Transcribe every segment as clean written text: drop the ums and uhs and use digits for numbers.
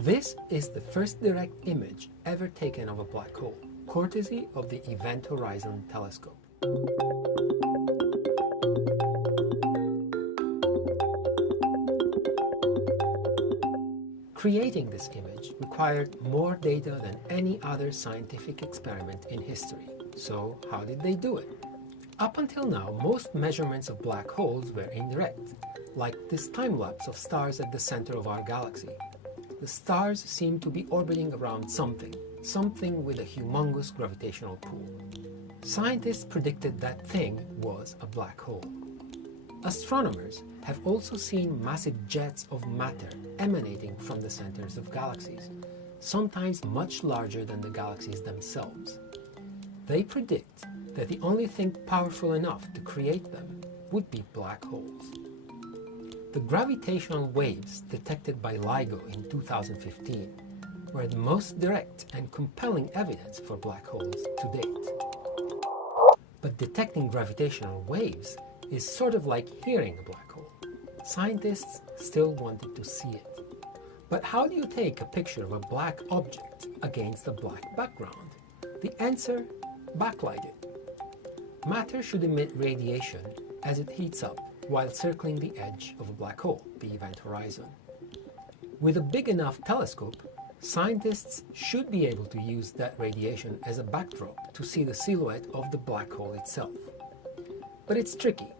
This is the first direct image ever taken of a black hole, courtesy of the Event Horizon Telescope. Creating this image required more data than any other scientific experiment in history. So how did they do it? Up until now, most measurements of black holes were indirect, like this time-lapse of stars at the center of our galaxy. The stars seem to be orbiting around something with a humongous gravitational pull. Scientists predicted that thing was a black hole. Astronomers have also seen massive jets of matter emanating from the centers of galaxies, sometimes much larger than the galaxies themselves. They predict that the only thing powerful enough to create them would be black holes. The gravitational waves detected by LIGO in 2015 were the most direct and compelling evidence for black holes to date. But detecting gravitational waves is sort of like hearing a black hole. Scientists still wanted to see it. But how do you take a picture of a black object against a black background? The answer: backlight it. Matter should emit radiation as it heats up while circling the edge of a black hole, the event horizon. With a big enough telescope, scientists should be able to use that radiation as a backdrop to see the silhouette of the black hole itself. But it's tricky.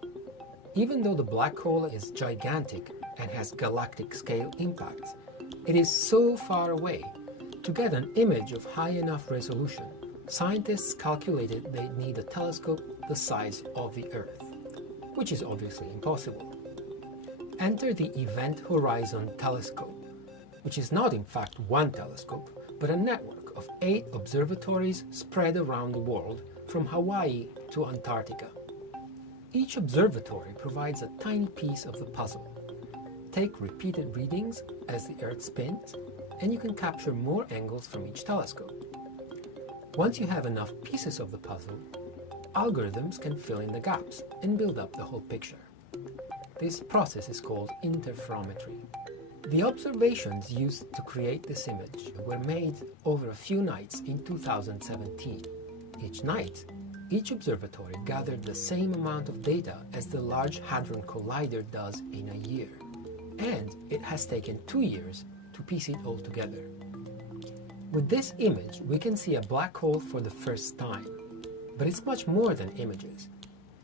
Even though the black hole is gigantic and has galactic-scale impacts, it is so far away. To get an image of high enough resolution, scientists calculated they'd need a telescope the size of the Earth, which is obviously impossible. Enter the Event Horizon Telescope, which is not in fact one telescope, but a network of 8 observatories spread around the world from Hawaii to Antarctica. Each observatory provides a tiny piece of the puzzle. Take repeated readings as the Earth spins, and you can capture more angles from each telescope. Once you have enough pieces of the puzzle, algorithms can fill in the gaps and build up the whole picture. This process is called interferometry. The observations used to create this image were made over a few nights in 2017. Each night, each observatory gathered the same amount of data as the Large Hadron Collider does in a year. And it has taken 2 years to piece it all together. With this image, we can see a black hole for the first time. But it's much more than images.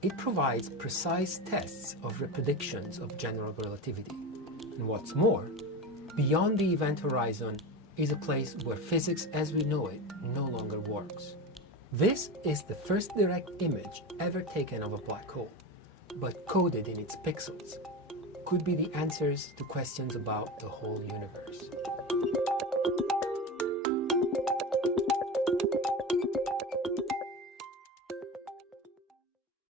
It provides precise tests of predictions of general relativity. And what's more, beyond the event horizon is a place where physics as we know it no longer works. This is the first direct image ever taken of a black hole, but coded in its pixels. Could be the answers to questions about the whole universe.